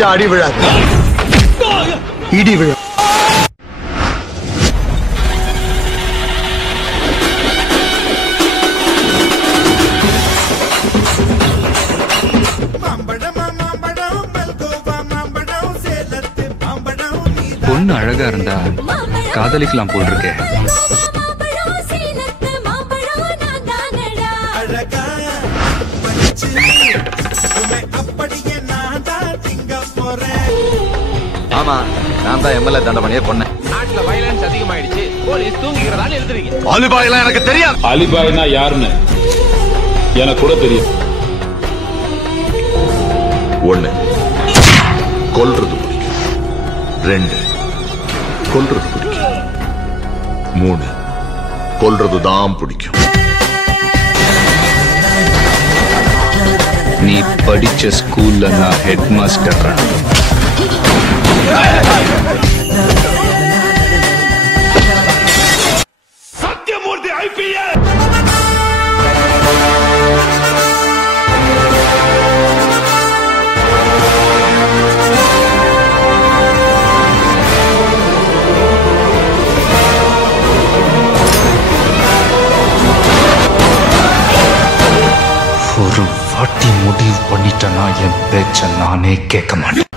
அடிச்சா அடி விழாது, இடி விழா. பொண்ணு அழகா இருந்தா காதலிக்கலாம் போல் இருக்கே. ஆமா, நான் தான் எம்எல்ஏ தண்டமணியை கொன்னேன். நாட்டுல வயலன்ஸ் அதிகமாயிடுச்சு, போலீஸ் தூங்குகிறதான்னு எழுதுறீங்க. அலிபாய்லாம் எனக்கு தெரியாது. அலிபாய்னா யாருன்னு எனக்கு கூட தெரியும். ஒண்ணு, கொல்றது பிடிக்கும். 2, கொல்றது பிடிக்கும். 3, கொல்றது தான் பிடிக்கும். நீ படிச்ச ஸ்கூல்ல நான் ஹெட் மாஸ்டர். சத்யமூர்த்தி ஐபிஎஸ். ஒரு வாட்டி முடிவு பண்ணிட்டேன்னா என் பேச்ச நானே கேட்க மாட்டேன்.